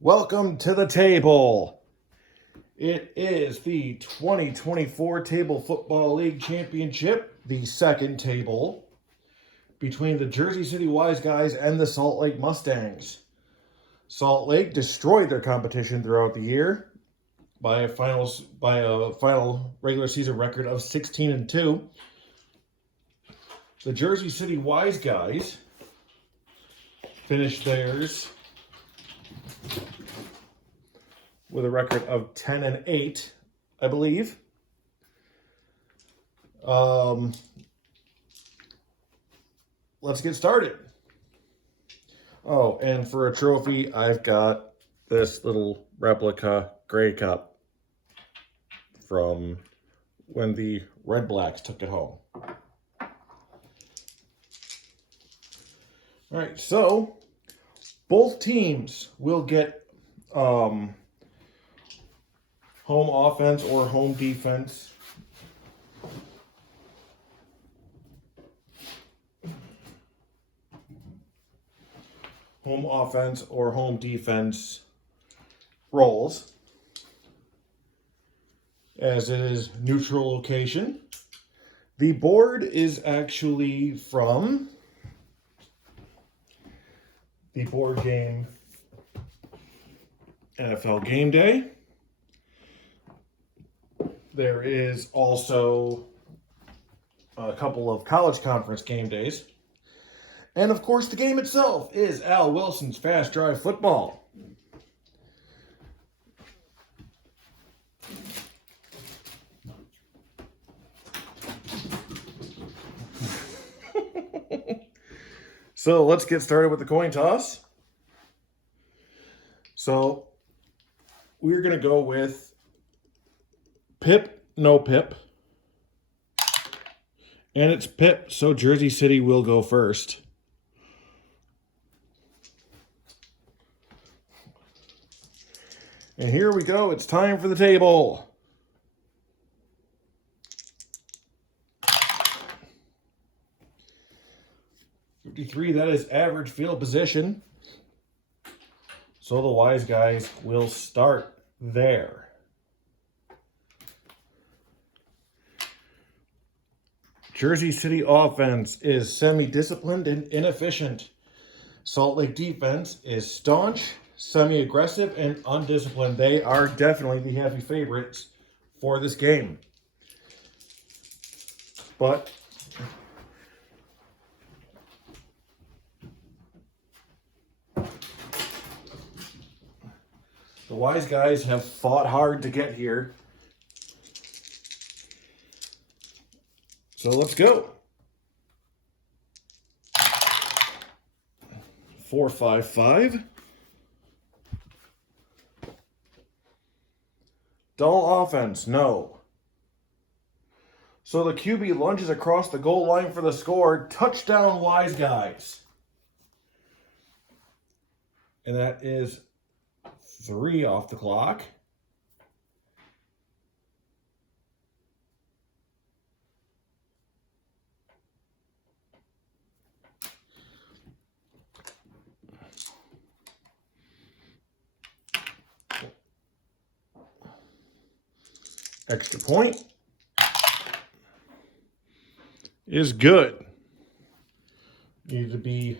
Welcome to the Tay-Bowl. It is the 2024 Tay-Bowl Football League Championship, the second Tay-Bowl, between the Jersey City Wiseguys and the Salt Lake Mustangs. Salt Lake destroyed their competition throughout the year by a final regular season record of 16-2. The Jersey City Wiseguys finished theirs with a record of 10-8, I believe. Let's get started. Oh, and for a trophy, I've got this little replica Grey Cup from when the Red Blacks took it home. All right, so both teams will get home offense or home defense. Home offense or home defense roles, as it is neutral location. The board is actually from the board game NFL Game Day. There is also a couple of college conference game days. And of course, the game itself is Al Wilson's Fast Drive Football. So let's get started with the coin toss. So we're going to go with Pip, no Pip. And it's Pip, so Jersey City will go first. And here we go. It's time for the Tay-Bowl. .53, that is average field position. So the Wiseguys will start there. Jersey City offense is semi-disciplined and inefficient. Salt Lake defense is staunch, semi-aggressive, and undisciplined. They are definitely the heavy favorites for this game. But the Wiseguys have fought hard to get here. So let's go. 4-5-5. Dull offense, no. So the QB lunges across the goal line for the score. Touchdown, Wiseguys. And that is 3 off the clock. Extra point is good. Needed to be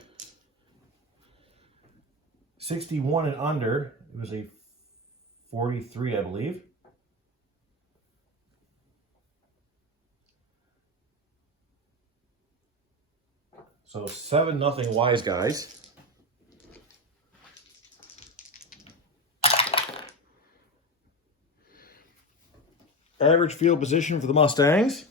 61 and under. It was a 43, I believe. So 7-0 Wiseguys. Average field position for the Mustangs.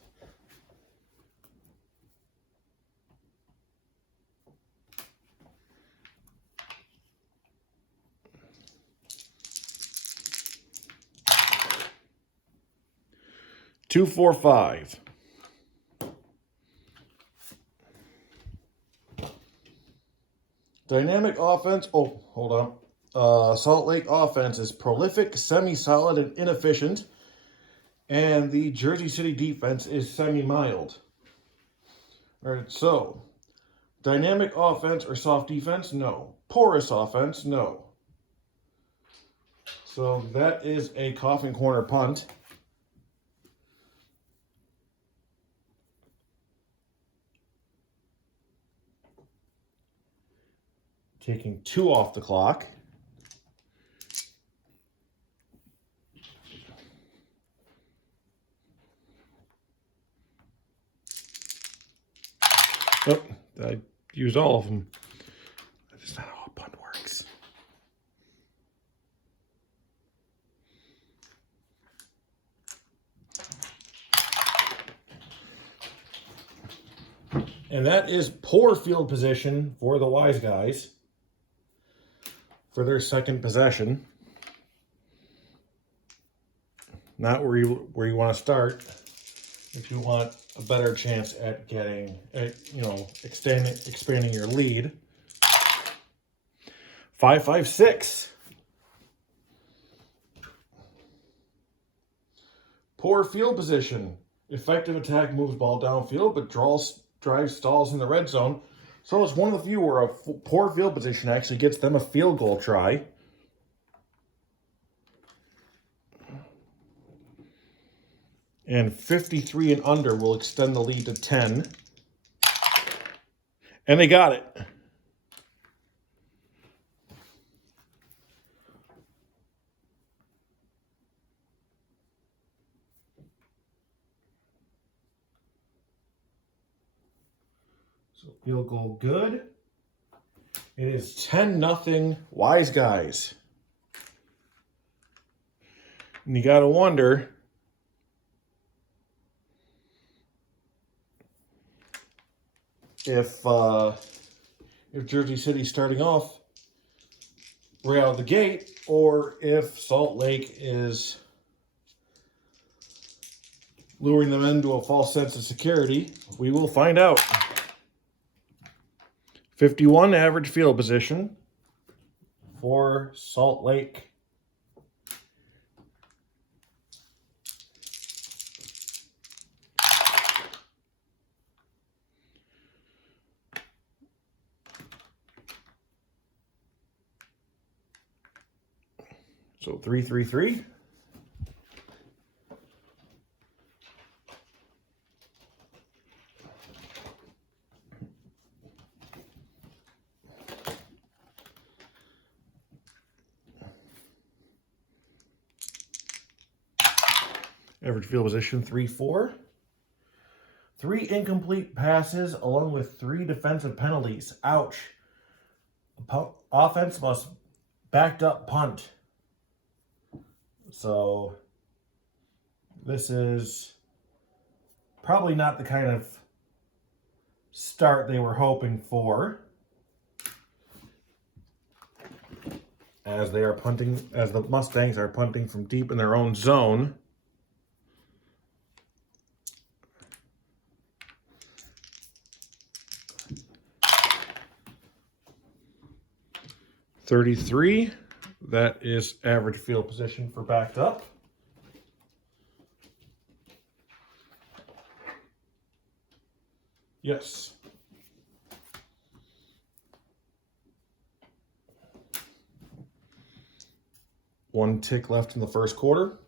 Two, 4, 5. Dynamic offense. Oh, hold on. Salt Lake offense is prolific, semi-solid, and inefficient. And the Jersey City defense is semi-mild. All right, so dynamic offense or soft defense? No. Porous offense? No. So that is a coffin corner punt. Taking 2 off the clock. Oh, I used all of them. That's not how a punt works. And that is poor field position for the Wiseguys for their second possession. Not where you want to start if you want a better chance at getting, expanding your lead. 5-5-6. Poor field position. Effective attack moves ball downfield, but drives stalls in the red zone. So it's one of the few where a poor field position actually gets them a field goal try. And 53 and under will extend the lead to 10. And they got it. So field goal good. It is 10-0 Wiseguys. And you got to wonder if Jersey City's starting off right out of the gate, or if Salt Lake is luring them into a false sense of security. We will find out. 51 average field position for Salt Lake. So 3-3-3. Average field position 3-4. 3 incomplete passes along with 3 defensive penalties. Ouch. Offense must backed up punt. So this is probably not the kind of start they were hoping for, as they are punting, as the Mustangs are punting from deep in their own zone. .33. That is average field position for backed up. Yes. One tick left in the first quarter.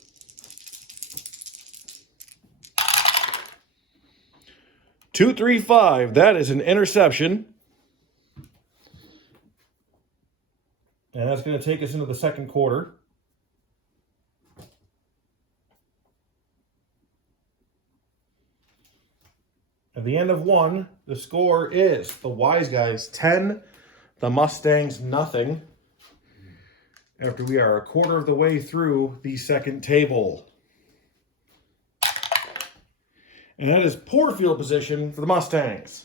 .235. That is an interception. And that's going to take us into the second quarter. At the end of one, the score is the Wiseguys 10, the Mustangs nothing. After we are a quarter of the way through the second Tay-Bowl. And that is poor field position for the Mustangs.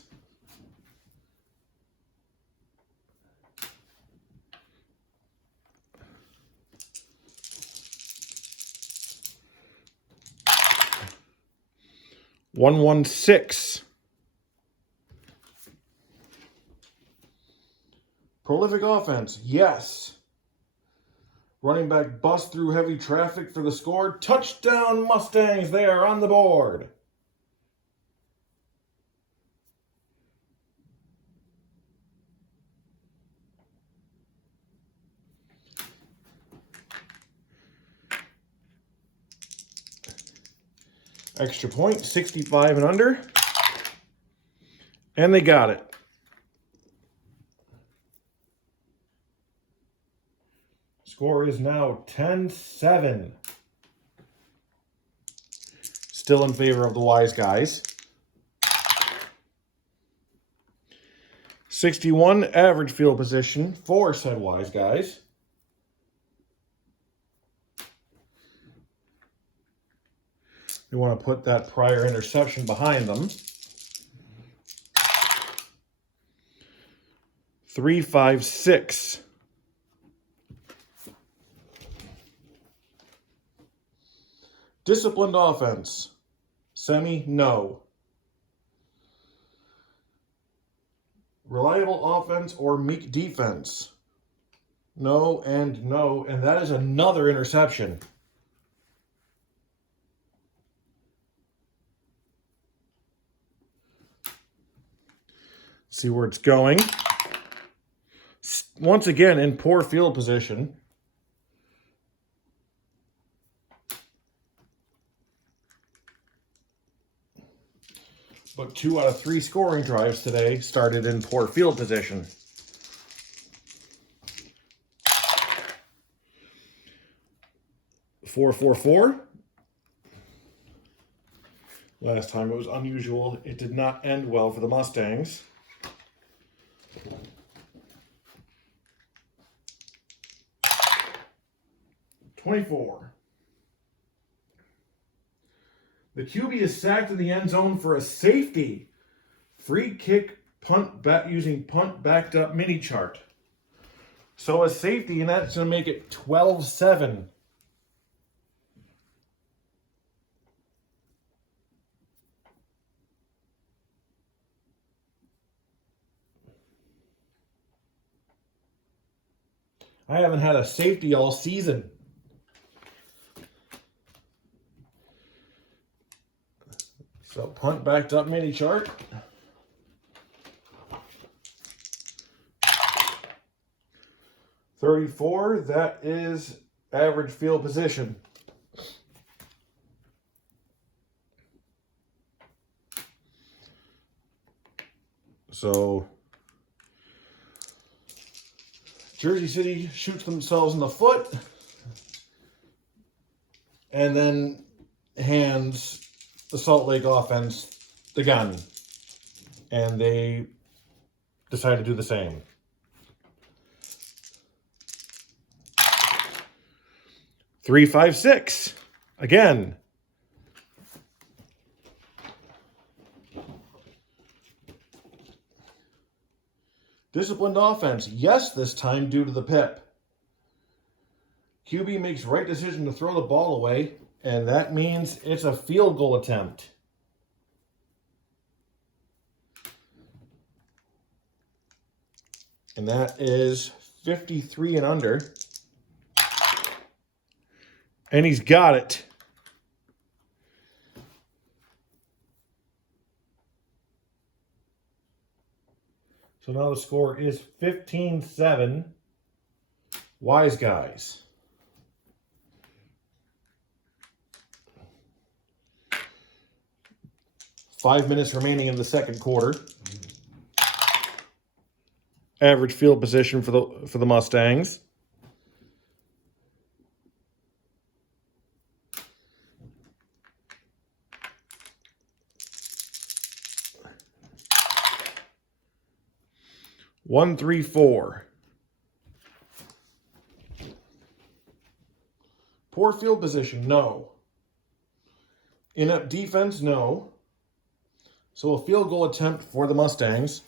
.116. Prolific offense, yes. Running back bust through heavy traffic for the score. Touchdown Mustangs, they are on the board. Extra point, 65 and under. And they got it. Score is now 10-7. Still in favor of the Wiseguys. 61 average field position for said Wiseguys. They want to put that prior interception behind them. 3-5-6. Disciplined offense. Semi, no. Reliable offense or meek defense. No and no. And that is another interception. See where it's going. Once again, in poor field position. But 2 out of 3 scoring drives today started in poor field position. Four. Last time it was unusual. It did not end well for the Mustangs. $24. The QB is sacked in the end zone for a safety. Free kick punt back using punt backed up mini chart. So a safety, and that's going to make it 12-7. I haven't had a safety all season. So punt backed up mini chart. $34, that is average field position. So Jersey City shoots themselves in the foot and then hands the Salt Lake offense the gun. And they decide to do the same. Three, 5, 6. Again. Disciplined offense. Yes, this time due to the pip. QB makes right decision to throw the ball away, and that means it's a field goal attempt. And that is 53 and under. And he's got it. So now the score is 15-7. Wiseguys. Five minutes remaining in the second quarter. Average field position for the Mustangs. One, 3, 4. Poor field position, no. Inept defense, no. So a field goal attempt for the Mustangs.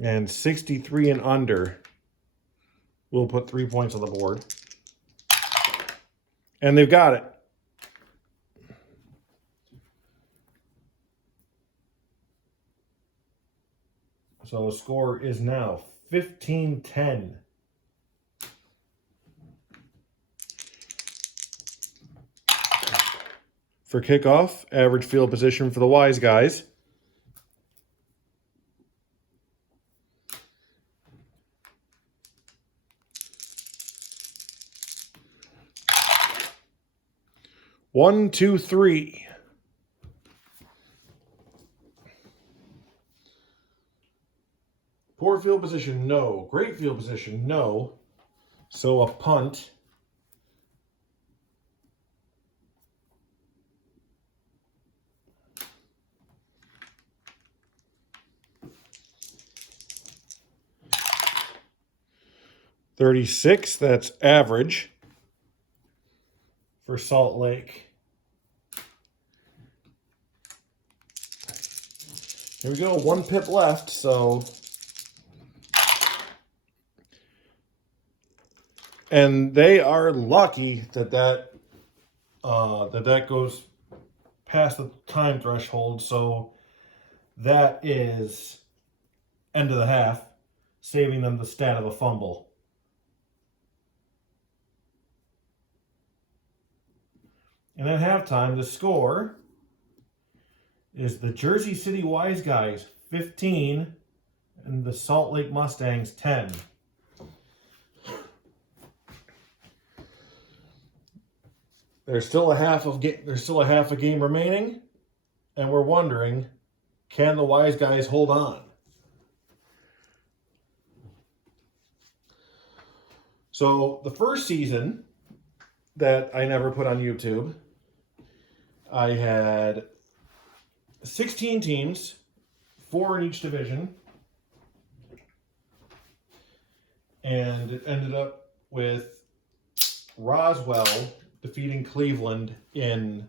And 63 and under. We'll put 3 points on the board. And they've got it. So the score is now 15-10. For kickoff, average field position for the Wiseguys. 1, 2, 3. Poor field position, no. Great field position, no. So a punt. .36, that's average for Salt Lake. Here we go, 1 pip left, so. And they are lucky that that goes past the time threshold, so that is end of the half, saving them the stat of a fumble. And at halftime, the score is the Jersey City Wiseguys 15 and the Salt Lake Mustangs 10. There's still a half a game remaining, and we're wondering, can the Wiseguys hold on? So the first season that I never put on YouTube, I had 16 teams, 4 in each division, and it ended up with Roswell defeating Cleveland in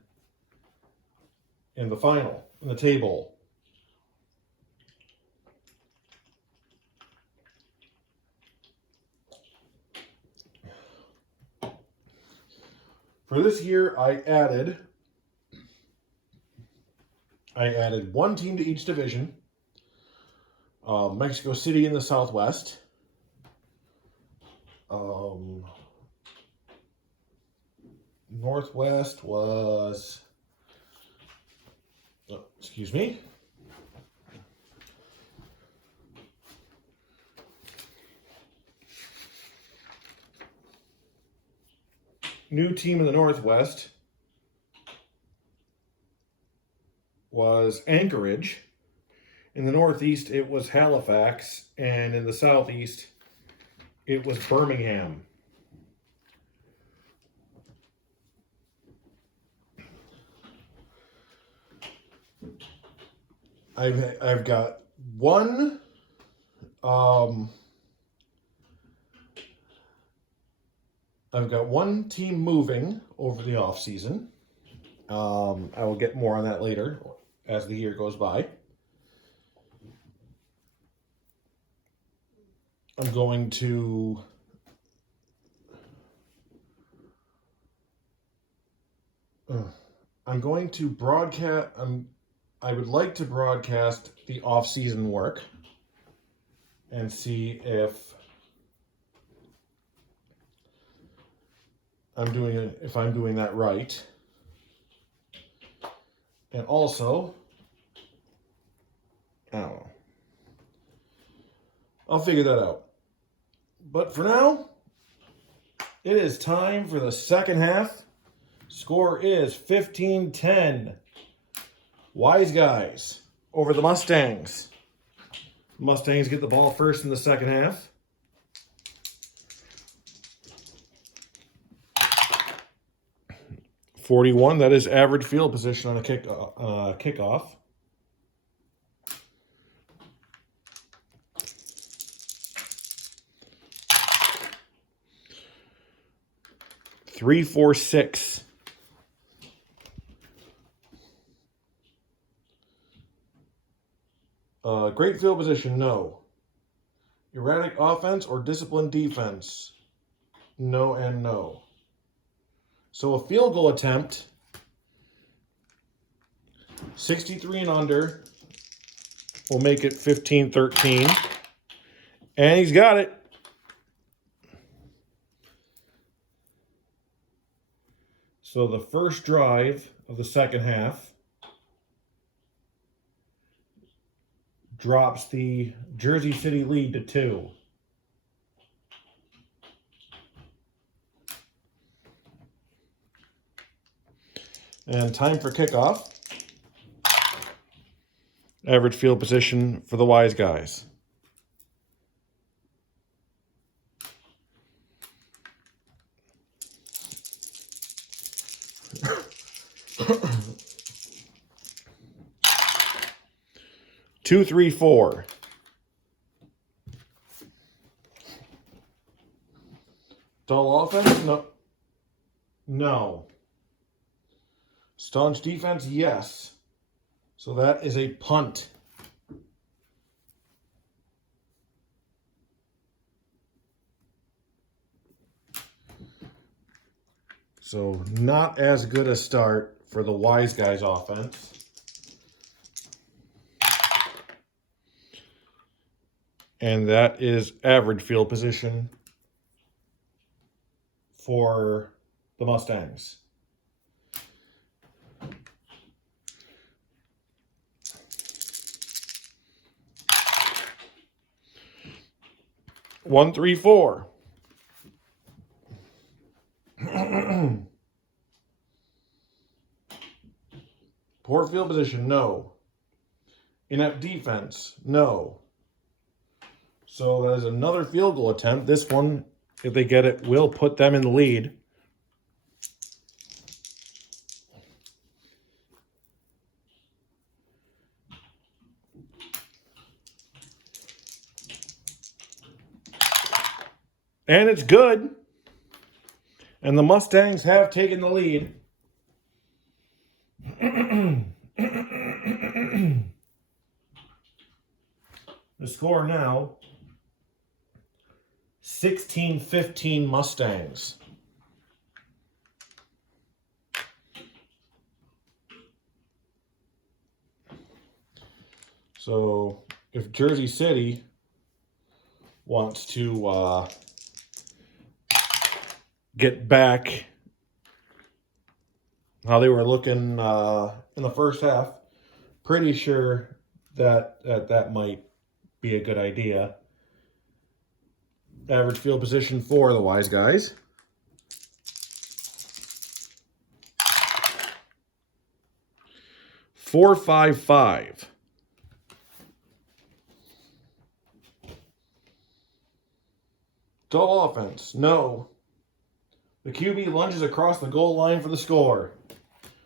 the final, in the Tay-Bowl. For this year, I added 1 team to each division. Mexico City in the Southwest. Northwest was, excuse me. New team in the Northwest was Anchorage. In the Northeast, it was Halifax. And in the Southeast, it was Birmingham. I've got one team moving over the off season. I will get more on that later as the year goes by. I'm going to broadcast. I would like to broadcast the off-season work and see if I'm doing that right. And also, I don't know. I'll figure that out. But for now, it is time for the second half. Score is 15-10. Wiseguys over the Mustangs. Mustangs get the ball first in the second half. .41, that is average field position on a kickoff. Three, 4, 6. Great field position, no. Erratic offense or disciplined defense, no and no. So a field goal attempt, 63 and under, will make it 15-13. And he's got it. So the first drive of the second half drops the Jersey City lead to 2. And time for kickoff. Average field position for the Wiseguys. Two, three, four. Dull offense? No. No. Staunch defense? Yes. So that is a punt. So not as good a start for the Wiseguys offense. And that is average field position for the Mustangs. One, three, four. Poor field position, no. Inept defense, no. So that is another field goal attempt. This one, if they get it, will put them in the lead. And it's good. And the Mustangs have taken the lead. The score now, 16-15 Mustangs. So if Jersey City wants to get back how they were looking in the first half, pretty sure that might be a good idea. Average field position for the Wiseguys. Four, five, five. Dull offense, no. The QB lunges across the goal line for the score.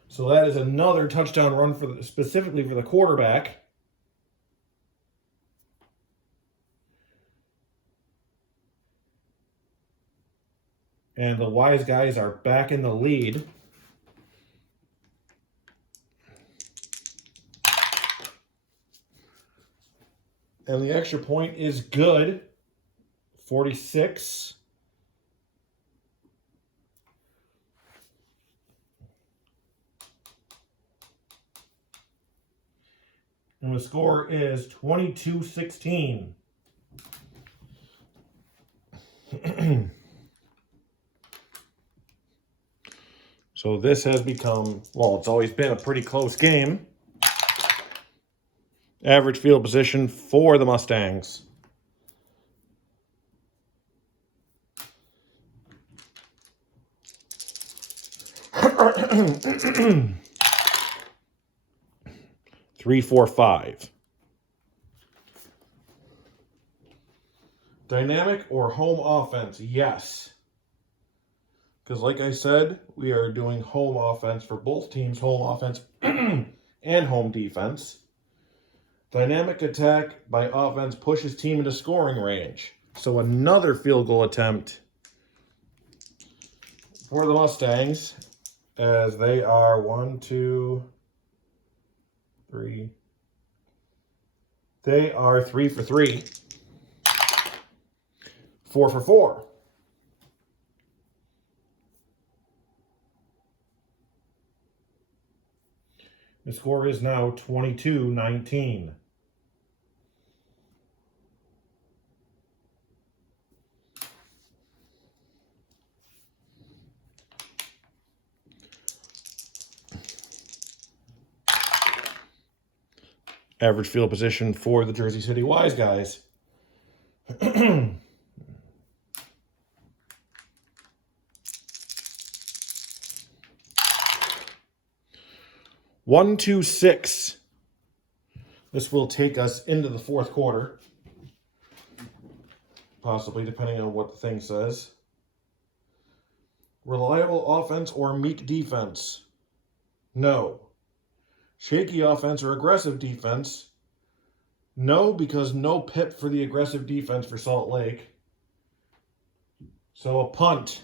So that is another touchdown run specifically for the quarterback. And the Wiseguys are back in the lead. And the extra point is good. 46. And the score is 22-16. So this has become, well, it's always been a pretty close game. Average field position for the Mustangs. Three, four, five. Dynamic or home offense? Yes. Because like I said, we are doing home offense for both teams, home offense and home defense. Dynamic attack by offense pushes team into scoring range. So another field goal attempt for the Mustangs, as they are 1, 2, 3. They are 3 for 3. 4 for 4. The score is now 22-19. Average field position for the Jersey City Wiseguys. 1-2-6. This will take us into the fourth quarter. Possibly, depending on what the thing says. Reliable offense or meek defense? No. Shaky offense or aggressive defense? No, because no pip for the aggressive defense for Salt Lake. So a punt.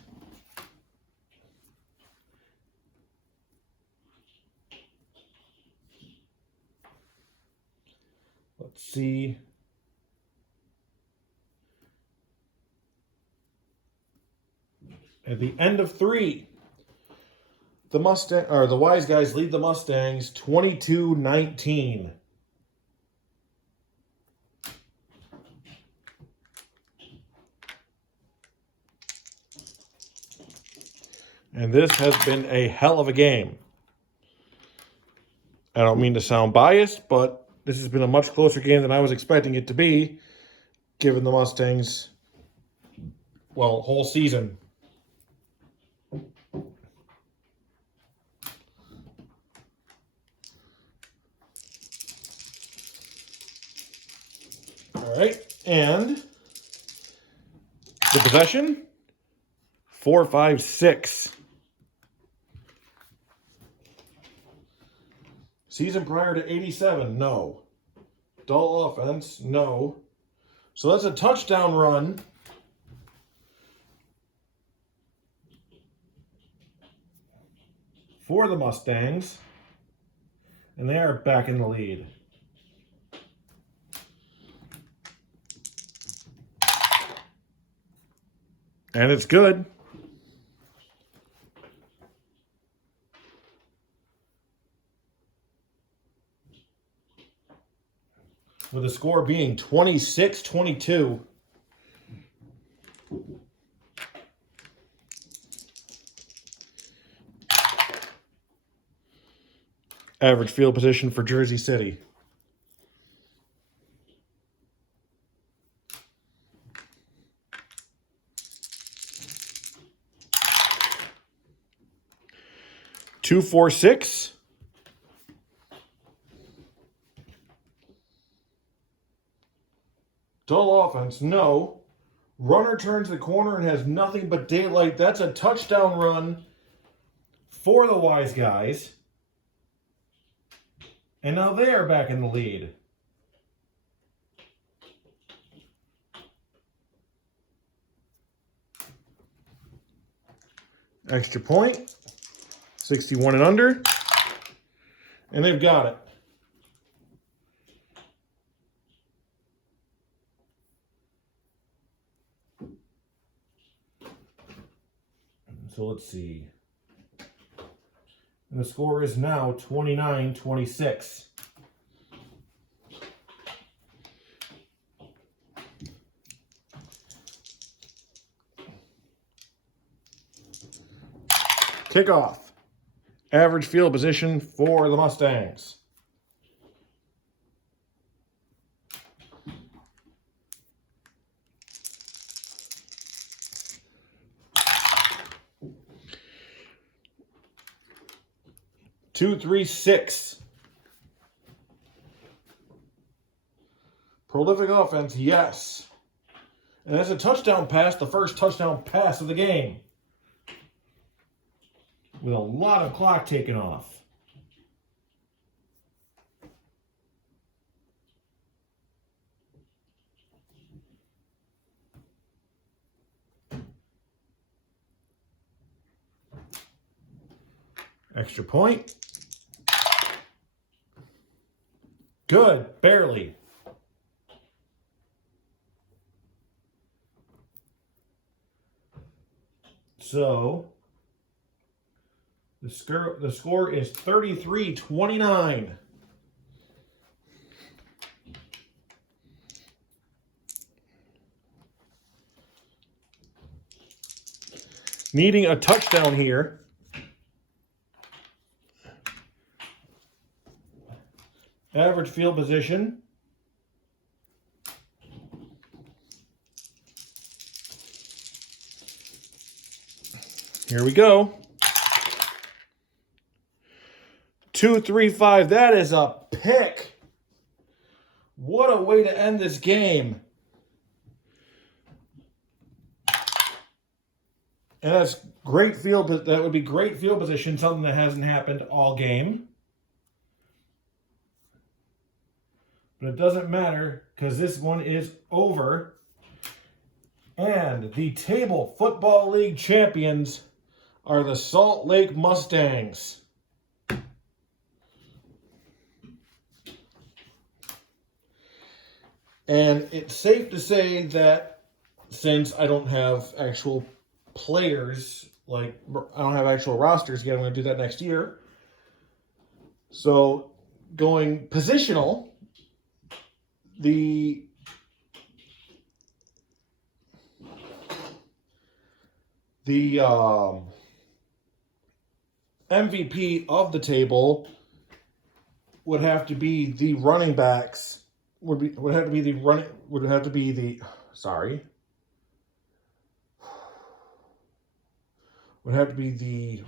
Let's see. At the end of 3, the Wiseguys lead the Mustangs 22-19. And this has been a hell of a game. I don't mean to sound biased, but this has been a much closer game than I was expecting it to be, given the Mustangs, well, whole season. All right, and the possession, 4-5-6. Season prior to 87, no. Dull offense, no. So that's a touchdown run. For the Mustangs. And they are back in the lead. And it's good. With the score being 26-22. Average field position for Jersey City. Two, 4, 6. Dull offense, no. Runner turns the corner and has nothing but daylight. That's a touchdown run for the Wiseguys. And now they are back in the lead. Extra point. 61 and under. And they've got it. So let's see. And the score is now 29-26. Kickoff. Average field position for the Mustangs. Two, 3, 6. Prolific offense, yes. And that's a touchdown pass, the first touchdown pass of the game. With a lot of clock taken off. Extra point. Good, barely. So, the score is 33-29. Needing a touchdown here. Average field position. Here we go. 2-3-5. That is a pick. What a way to end this game. And that's great field. That would be great field position, something that hasn't happened all game. But it doesn't matter because this one is over. And the Tay-Bowl Football League champions are the Salt Lake Mustangs. And it's safe to say that since I don't have actual players, like I don't have actual rosters yet, I'm going to do that next year. So going positional, the MVP of the table would have to be the running backs. Would have to be the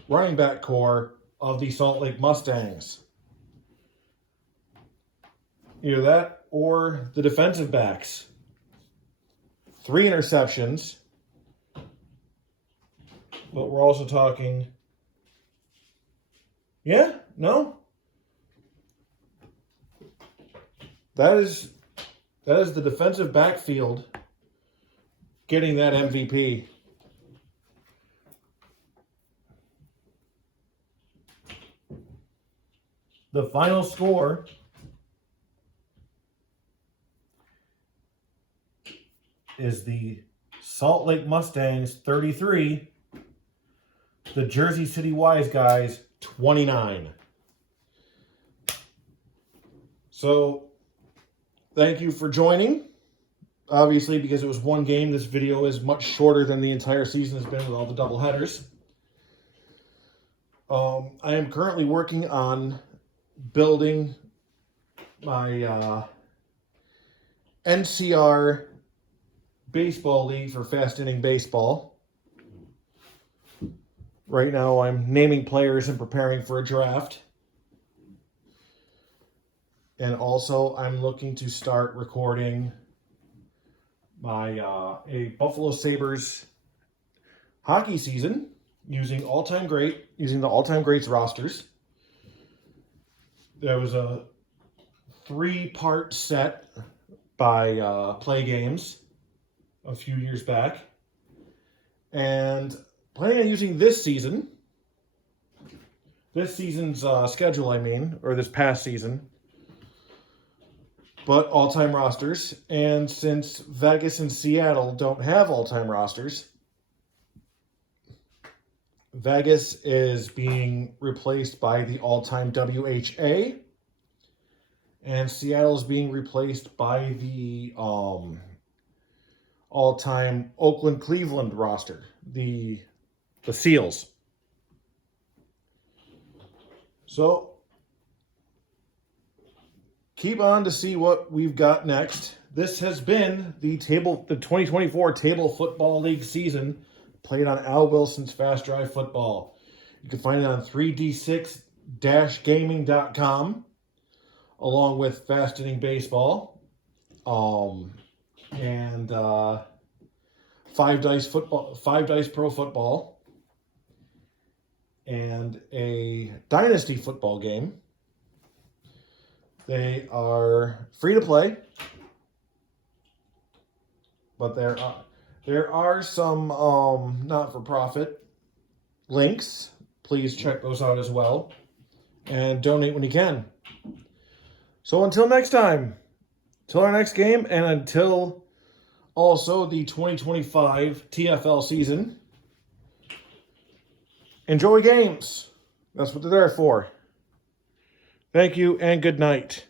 running back core of the Salt Lake Mustangs. Either that or the defensive backs. 3 interceptions. But we're also talking... Yeah? No? That is the defensive backfield getting that MVP. The final score is the Salt Lake Mustangs 33, the Jersey City Wiseguys 29. So, thank you for joining. Obviously, because it was one game, this video is much shorter than the entire season has been with all the doubleheaders. I am currently working on building my NCR baseball league for fast inning baseball. Right now, I'm naming players and preparing for a draft. And also, I'm looking to start recording my a Buffalo Sabres hockey season using the all-time greats rosters. There was a 3-part set by Play Games a few years back, and planning on using this season's schedule, or this past season. But all-time rosters, and since Vegas and Seattle don't have all-time rosters, Vegas is being replaced by the all-time WHA, and Seattle is being replaced by the all-time Oakland-Cleveland roster, the Seals. So, keep on to see what we've got next. This has been the 2024 Tay-Bowl Football League season, played on Al Wilson's Fast Drive Football. You can find it on 3d6-gaming.com, along with Fast Inning Baseball, and 5 Dice Pro Football, and a Dynasty football game. They are free to play, but there are some not-for-profit links. Please check those out as well, and donate when you can. So until next time, till our next game, and until also the 2025 TFL season, enjoy games. That's what they're there for. Thank you and good night.